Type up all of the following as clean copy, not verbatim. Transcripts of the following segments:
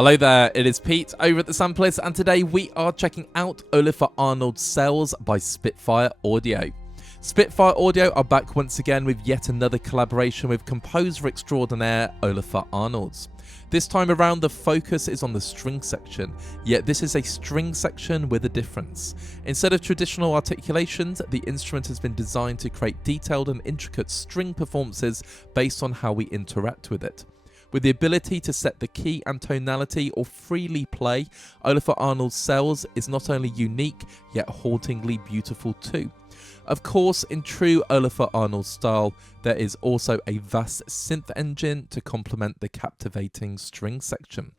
Hello there, it is Pete over at the Sampleist, and today we are checking out Ólafur Arnalds Cells by Spitfire Audio. Spitfire Audio are back once again with yet another collaboration with composer extraordinaire Ólafur Arnalds. This time around the focus is on the string section, yet this is a string section with a difference. Instead of traditional articulations, the instrument has been designed to create detailed and intricate string performances based on how we interact with it. With the ability to set the key and tonality or freely play, Ólafur Arnalds Cells is not only unique, yet hauntingly beautiful too. Of course, in true Ólafur Arnalds style, there is also a vast synth engine to complement the captivating string section.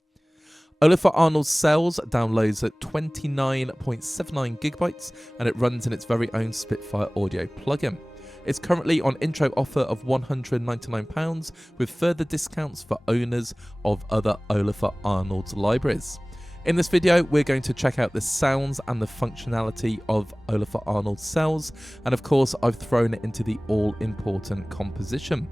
Ólafur Arnalds Cells downloads at 29.79 gigabytes and it runs in its very own Spitfire Audio plugin. It's currently on intro offer of £199 with further discounts for owners of other Ólafur Arnalds libraries. In this video, we're going to check out the sounds and the functionality of Ólafur Arnalds Cells, and of course, I've thrown it into the all-important composition.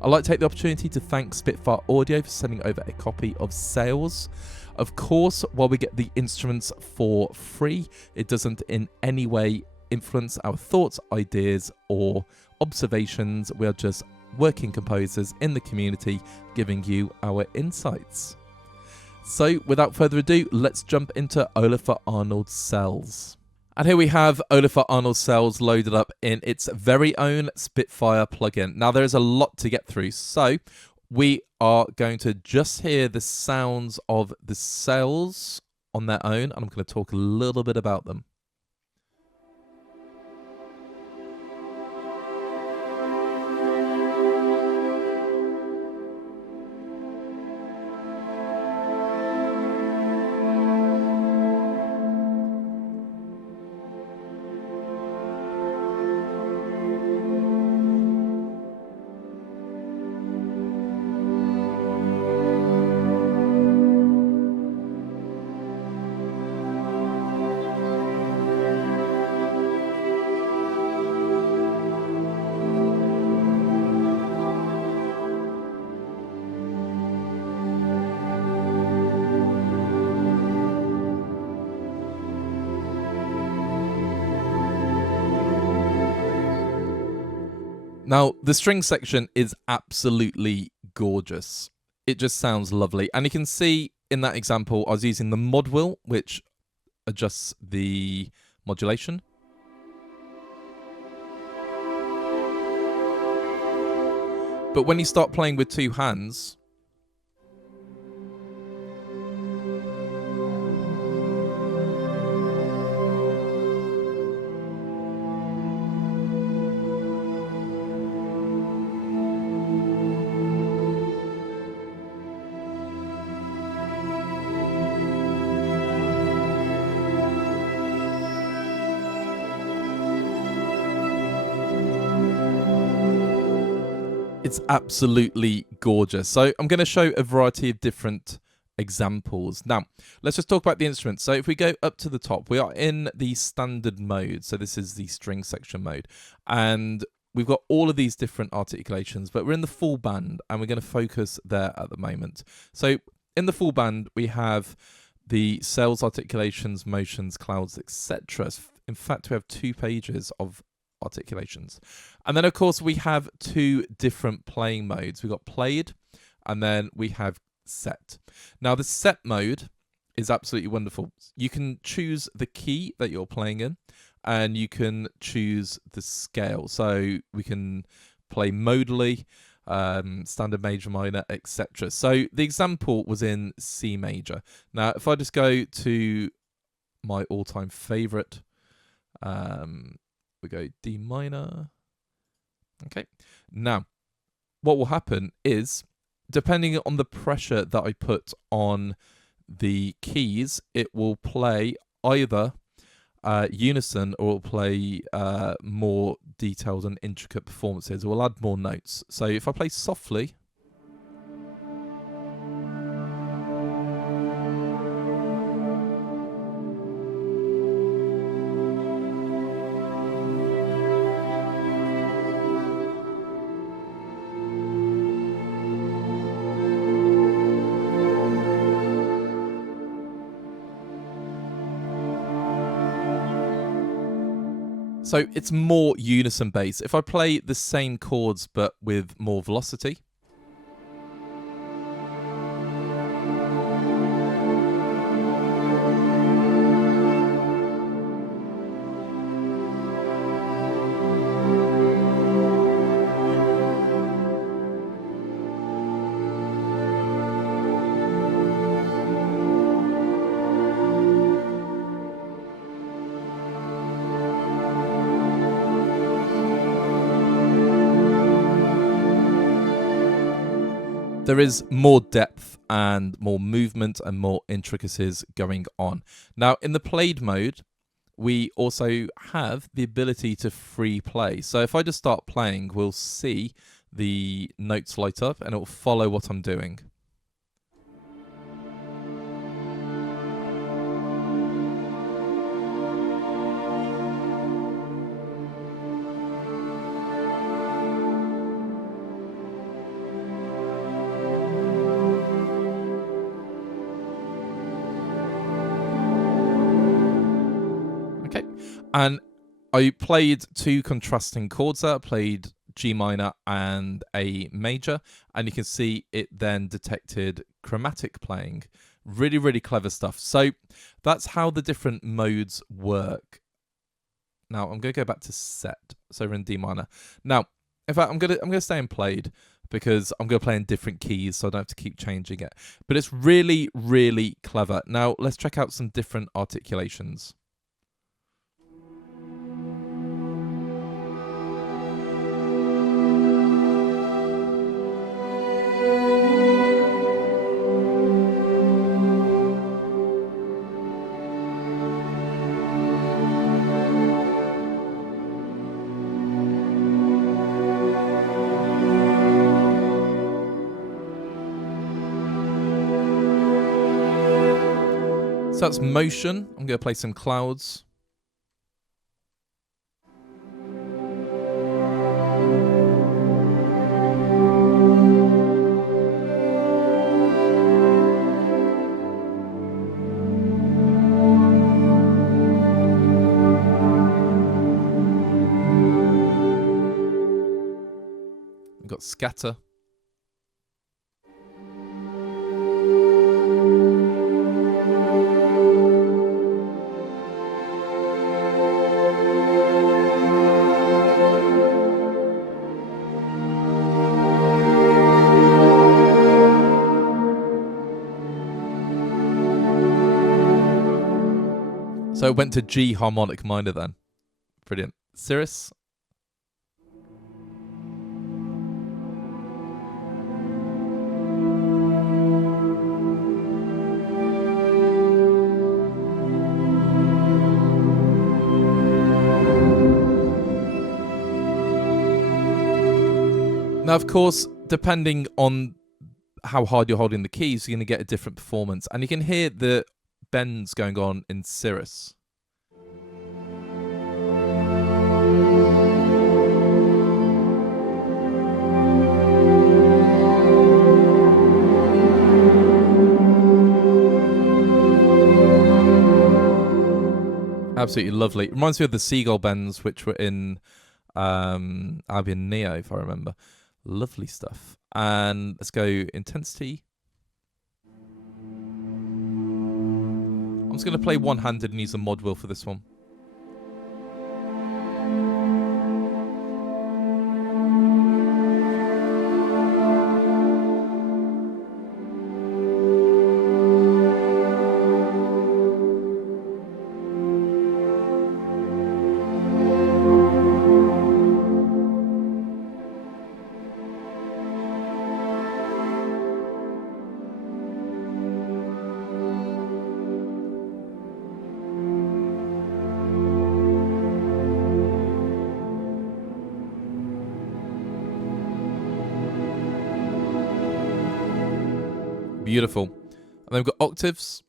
I'd like to take the opportunity to thank Spitfire Audio for sending over a copy of Cells. Of course, while we get the instruments for free, it doesn't in any way influence our thoughts, ideas, or observations. We are just working composers in the community giving you our insights. So without further ado, let's jump into Ólafur Arnalds Cells. And here we have Ólafur Arnalds Cells loaded up in its very own Spitfire plugin. Now there is a lot to get through, so we are going to just hear the sounds of the cells on their own, and I'm going to talk a little bit about them. Now, the string section is absolutely gorgeous. It just sounds lovely. And you can see in that example, I was using the mod wheel, which adjusts the modulation. But when you start playing with two hands, it's absolutely gorgeous. So I'm going to show a variety of different examples. Now, let's just talk about the instruments. So if we go up to the top, we are in the standard mode. So this is the string section mode. And we've got all of these different articulations, but we're in the full band and we're going to focus there at the moment. So in the full band, we have the cells, articulations, motions, clouds, etc. In fact, we have 2 pages of articulations. And then of course we have 2 different playing modes. We've got played and then we have set. Now the set mode is absolutely wonderful. You can choose the key that you're playing in and you can choose the scale. So we can play modally, standard, major, minor, etc. So the example was in C major. Now if I just go to my all-time favorite, we go D minor. Okay. Now, what will happen is, depending on the pressure that I put on the keys, it will play either unison or it will play more detailed and intricate performances. It will add more notes. So if I play softly, So it's more unison based. If I play the same chords but with more velocity, there is more depth and more movement and more intricacies going on. Now, in the played mode, we also have the ability to free play. So if I just start playing, we'll see the notes light up and it will follow what I'm doing. Okay, and I played two contrasting chords there. I played G minor and A major, and you can see it then detected chromatic playing. Really, really clever stuff. So that's how the different modes work. Now I'm going to go back to set. So we're in D minor. Now, in fact, I'm gonna stay in played because I'm going to play in different keys, so I don't have to keep changing it. But it's really, really clever. Now let's check out some different articulations. So that's motion. I'm going to play some clouds. We've got scatter. So it went to G harmonic minor then. Brilliant. Cirrus. Now, of course, depending on how hard you're holding the keys, you're going to get a different performance. And you can hear the bends going on in Cirrus. Absolutely lovely. It reminds me of the seagull bends, which were in Albion Neo, if I remember. Lovely stuff. And let's go intensity. I'm just going to play one-handed and use a mod wheel for this one. Beautiful. And then we've got octaves.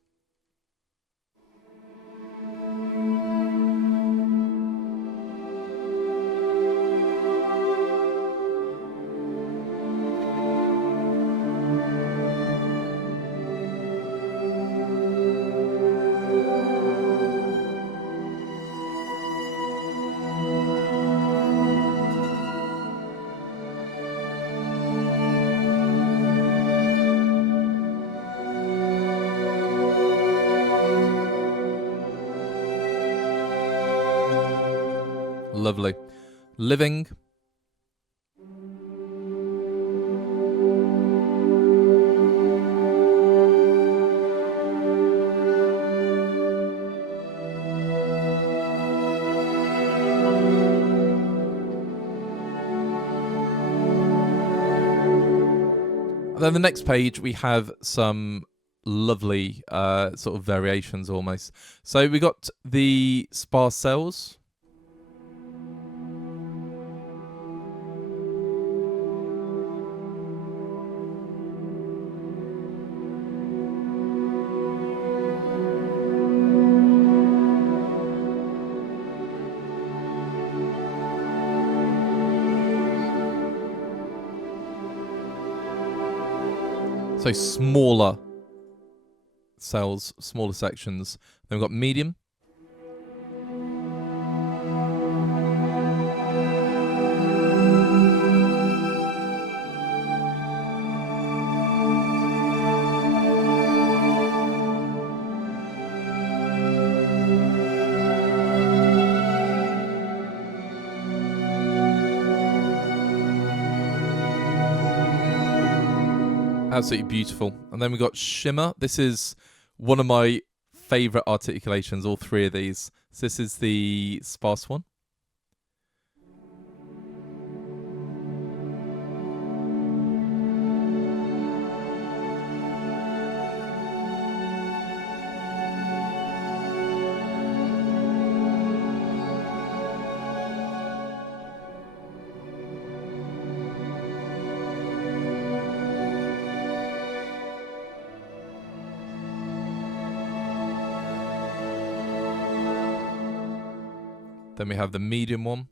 Lovely. Living. And then the next page, we have some lovely sort of variations almost. So we got the sparse cells. So smaller cells, smaller sections. Then we've got medium. Absolutely beautiful. And then we got shimmer. This is one of my favorite articulations, all three of these. So this is the sparse one. Then we have the medium one.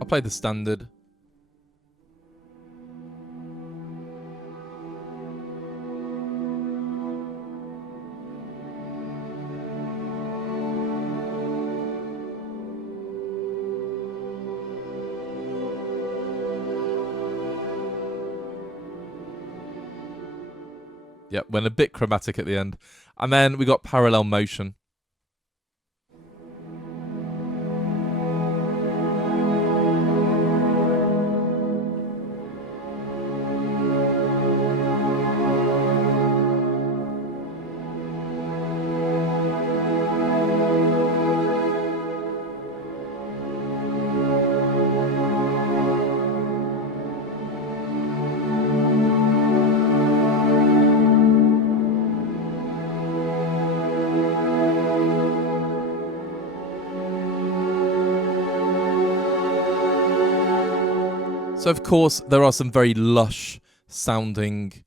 I'll play the standard. Yeah, went a bit chromatic at the end. And then we got parallel motion. So, of course, there are some very lush sounding,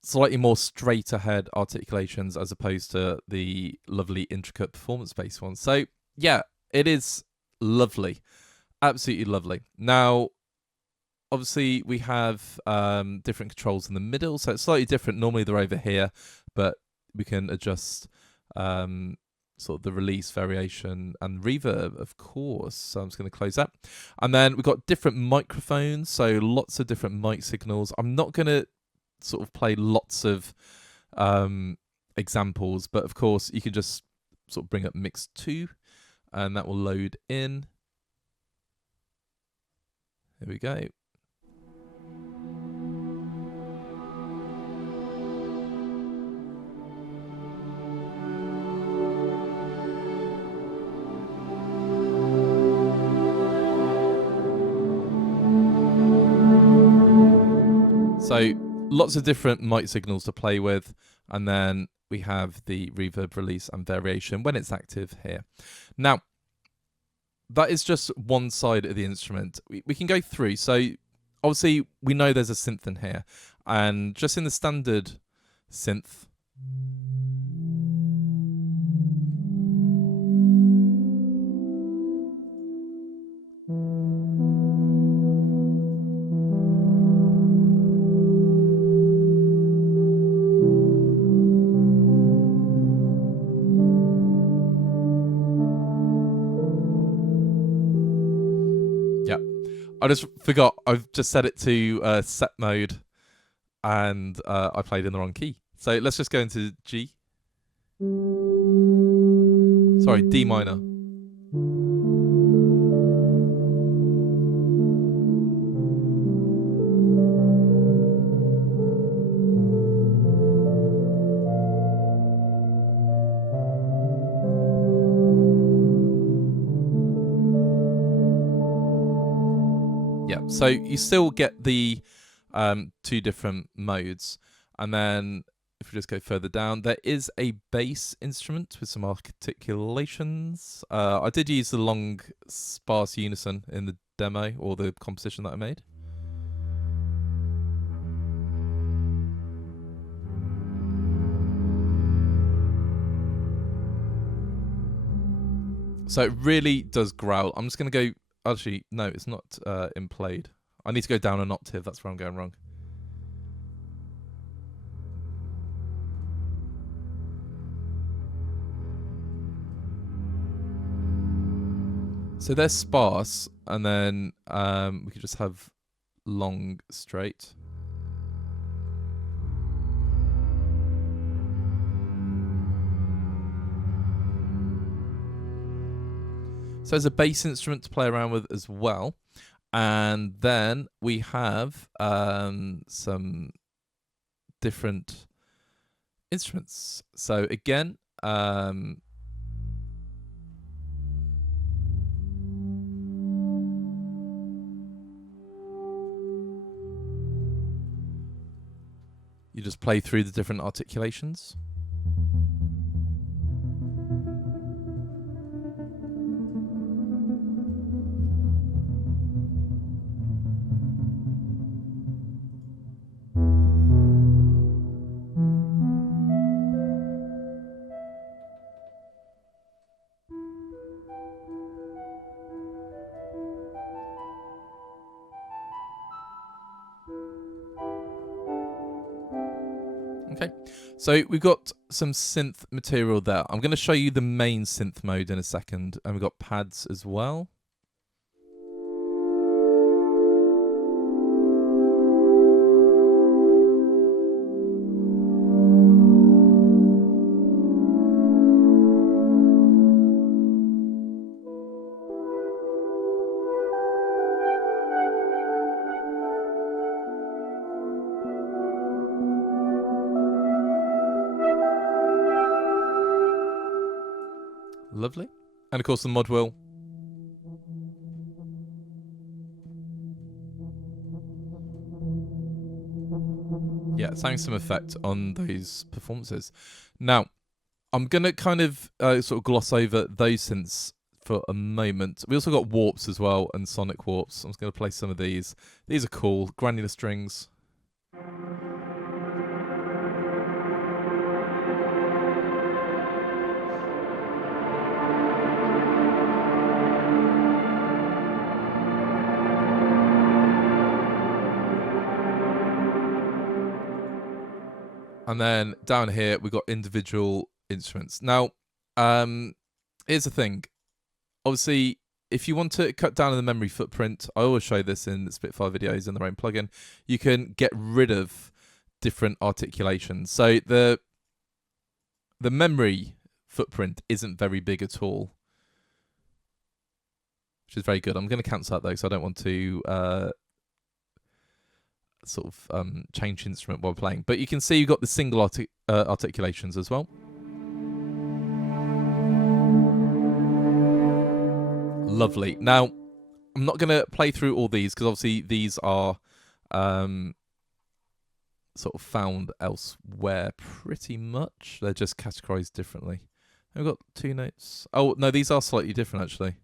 slightly more straight ahead articulations as opposed to the lovely, intricate performance-based ones. So, yeah, it is lovely. Absolutely lovely. Now, obviously, we have different controls in the middle. So, it's slightly different. Normally, they're over here, but we can adjust sort of the release, variation, and reverb, of course. So I'm just going to close that. And then we've got different microphones, so lots of different mic signals. I'm not going to sort of play lots of examples, but of course you can just sort of bring up mix 2, and that will load in. There we go. So lots of different mic signals to play with, and then we have the reverb, release, and variation when it's active here. Now, that is just one side of the instrument. We can go through. So obviously we know there's a synth in here, and just in the standard synth, I just forgot. I've just set it to set mode, and I played in the wrong key. So let's just go into G. Sorry, D minor. Yeah, so you still get the two different modes, and then if we just go further down, there is a bass instrument with some articulations. I did use the long sparse unison in the demo or the composition that I made. So it really does growl. I'm just going to go... Actually, no, it's not in played. I need to go down an octave. That's where I'm going wrong. So they're sparse, and then we could just have long straight. So there's a bass instrument to play around with as well. And then we have some different instruments. So again, you just play through the different articulations. Okay, so we've got some synth material there. I'm going to show you the main synth mode in a second, and we've got pads as well. Lovely. And of course the mod wheel. Yeah, it's having some effect on those performances. Now, I'm going to kind of sort of gloss over those synths for a moment. We also got warps as well, and sonic warps. I'm just going to play some of these. These are cool. Granular strings. And then down here, we've got individual instruments. Now, here's the thing. Obviously, if you want to cut down on the memory footprint, I always show this in the Spitfire videos in their own plugin, you can get rid of different articulations. So the memory footprint isn't very big at all, which is very good. I'm going to cancel that though, because I don't want to sort of change instrument while playing. But you can see you've got the single articulations as well. Lovely. Now, I'm not going to play through all these because obviously these are sort of found elsewhere pretty much. They're just categorized differently. We've got two notes. Oh, no, these are slightly different actually.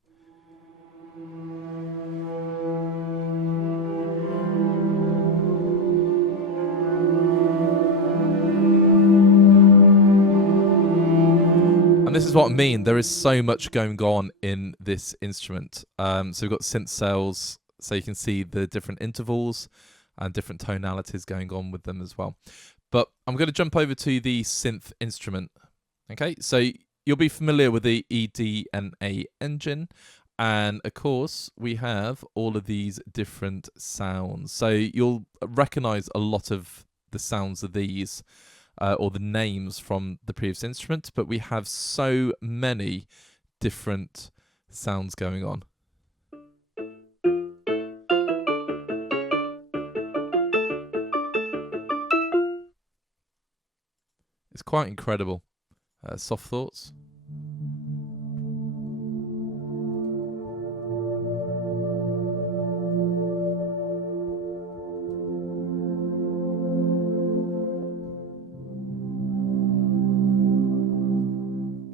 And this is what I mean. There is so much going on in this instrument. So we've got synth cells, so you can see the different intervals and different tonalities going on with them as well. But I'm going to jump over to the synth instrument. Okay, so you'll be familiar with the eDNA engine. And of course, we have all of these different sounds. So you'll recognize a lot of the sounds of these or the names from the previous instrument, but we have so many different sounds going on. It's quite incredible. Soft thoughts.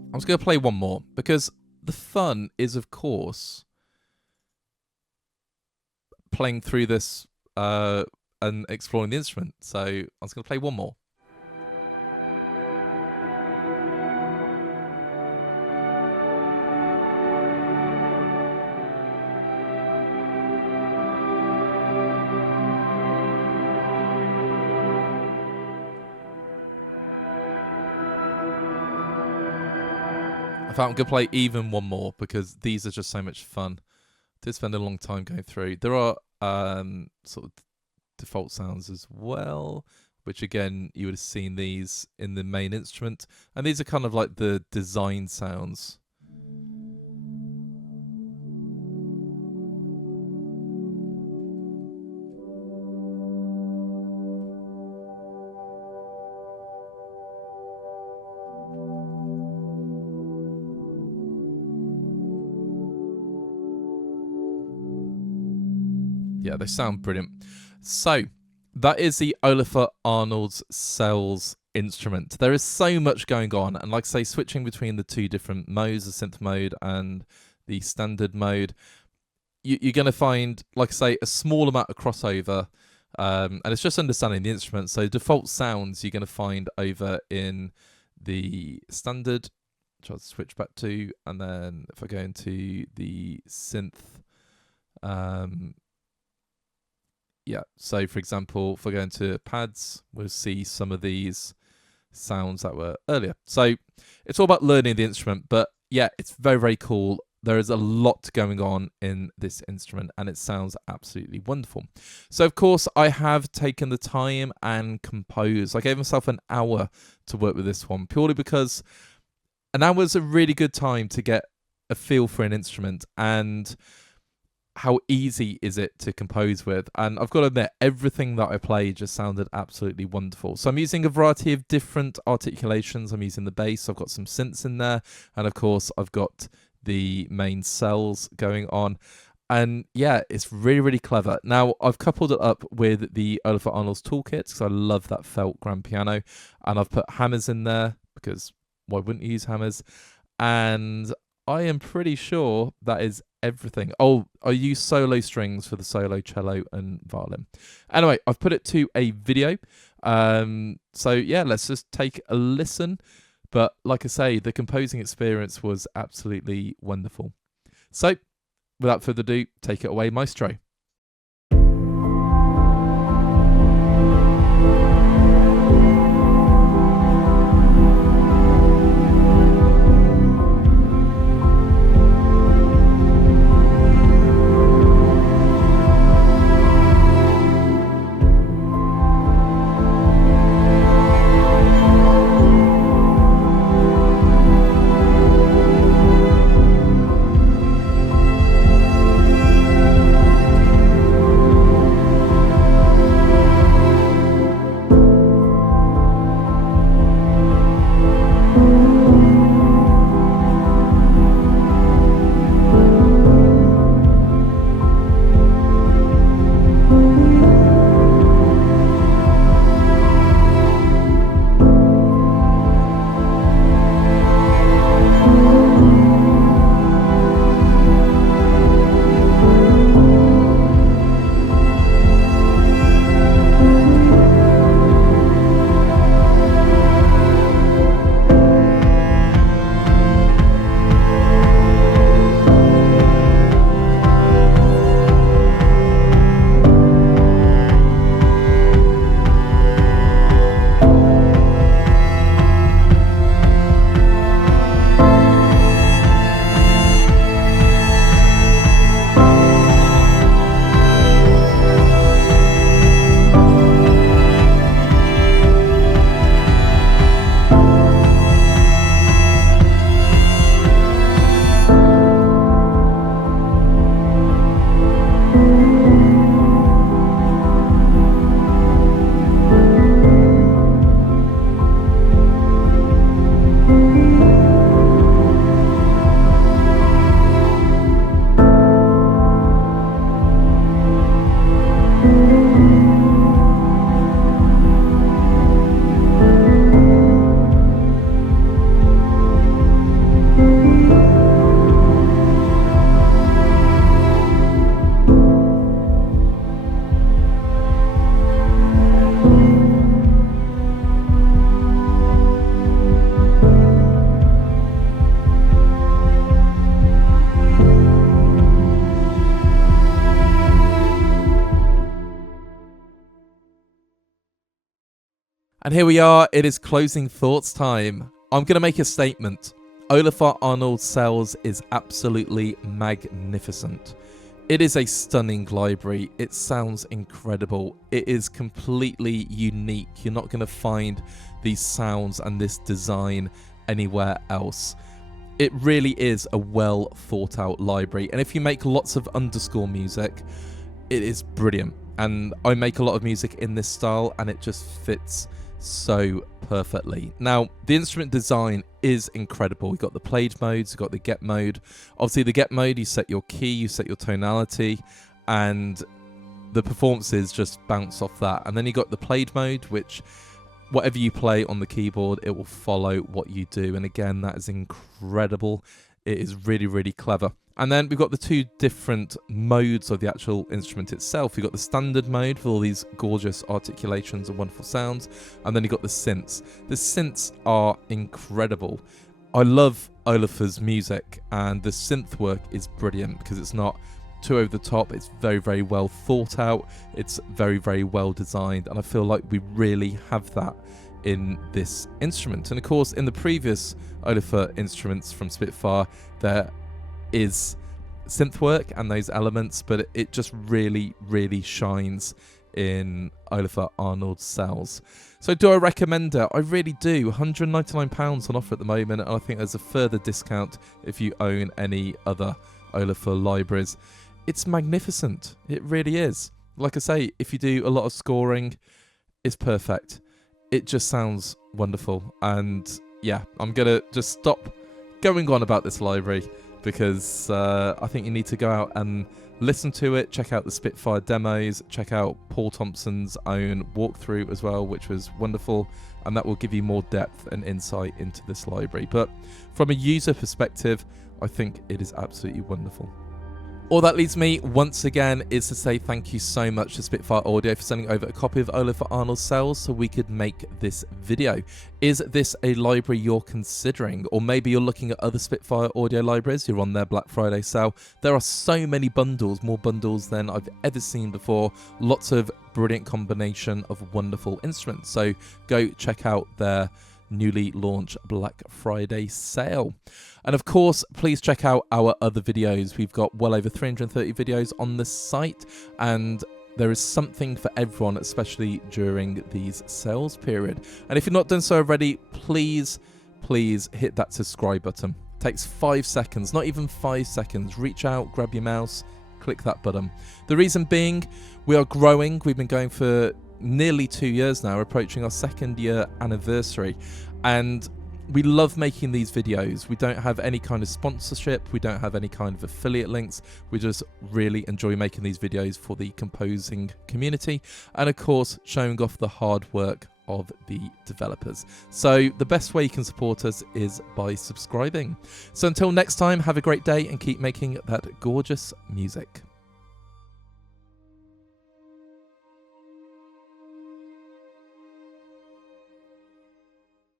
I'm just going to play one more because the fun is, of course, playing through this and exploring the instrument. So I'm just going to play one more. I thought I'm going to play even one more because these are just so much fun. I did spend a long time going through. There are sort of default sounds as well, which again, you would have seen these in the main instrument. And these are kind of like the design sounds. Yeah, they sound brilliant. So, that is the Ólafur Arnalds Cells instrument. There is so much going on, and like I say, switching between the two different modes, the synth mode and the standard mode, you're going to find, like I say, a small amount of crossover, and it's just understanding the instrument. So, default sounds you're going to find over in the standard, which I'll switch back to, and then if I go into the synth, yeah, so for example, if I go into pads, we'll see some of these sounds that were earlier. So it's all about learning the instrument, but yeah, it's very, very cool. There is a lot going on in this instrument and it sounds absolutely wonderful. So of course, I have taken the time and composed. I gave myself an hour to work with this one, purely because an hour is a really good time to get a feel for an instrument and how easy is it to compose with. And I've got to admit, everything that I played just sounded absolutely wonderful. So I'm using a variety of different articulations. I'm using the bass, I've got some synths in there, and of course I've got the main cells going on. And yeah, it's really, really clever. Now, I've coupled it up with the Ólafur Arnalds toolkit because I love that felt grand piano. And I've put hammers in there because why wouldn't you use hammers? And I am pretty sure that is everything. Oh, I use solo strings for the solo cello and violin. Anyway, I've put it to a video. So yeah, let's just take a listen. But like I say, the composing experience was absolutely wonderful. So without further ado, take it away, maestro. And here we are, it is closing thoughts time. I'm going to make a statement. Ólafur Arnalds Cells is absolutely magnificent. It is a stunning library. It sounds incredible. It is completely unique. You're not going to find these sounds and this design anywhere else. It really is a well thought out library. And if you make lots of underscore music, it is brilliant. And I make a lot of music in this style and it just fits so perfectly. Now, the instrument design is incredible. We've got the played modes, we've got the get mode. Obviously, the get mode, you set your key, you set your tonality, and the performances just bounce off that. And then you got the played mode, which whatever you play on the keyboard, it will follow what you do. And again, that is incredible. It is really, really clever. And then we've got the two different modes of the actual instrument itself. We've got the standard mode with all these gorgeous articulations and wonderful sounds. And then you've got the synths. The synths are incredible. I love Ólafur's music, and the synth work is brilliant because it's not too over the top. It's very, very well thought out. It's very, very well designed. And I feel like we really have that in this instrument. And of course, in the previous Ólafur instruments from Spitfire, there is synth work and those elements, but it just really, really shines in Ólafur Arnalds Cells. So do I recommend it? I really do. £199 on offer at the moment, and I think there's a further discount if you own any other Ólafur libraries. It's magnificent. It really is. Like I say, if you do a lot of scoring, it's perfect. It just sounds wonderful. And yeah, I'm going to just stop going on about this library because I think you need to go out and listen to it, check out the Spitfire demos, check out Paul Thompson's own walkthrough as well, which was wonderful, and that will give you more depth and insight into this library. But from a user perspective, I think it is absolutely wonderful. All that leaves me once again is to say thank you so much to Spitfire Audio for sending over a copy of Ólafur Arnalds Cells so we could make this video. Is this a library you're considering? Or maybe you're looking at other Spitfire Audio libraries, you're on their Black Friday sale. There are so many bundles, more bundles than I've ever seen before. Lots of brilliant combination of wonderful instruments. So go check out their newly launched Black Friday sale. And of course, please check out our other videos. We've got well over 330 videos on the site, and there is something for everyone, especially during these sales period. And if you've not done so already, please hit that subscribe button. It takes 5 seconds, not even 5 seconds. Reach out, grab your mouse, click that button. The reason being, we are growing. We've been going for nearly 2 years now, approaching our 2nd year anniversary, and we love making these videos. We don't have any kind of sponsorship, we don't have any kind of affiliate links. We just really enjoy making these videos for the composing community, and of course showing off the hard work of the developers. So the best way you can support us is by subscribing. So until next time, have a great day and keep making that gorgeous music.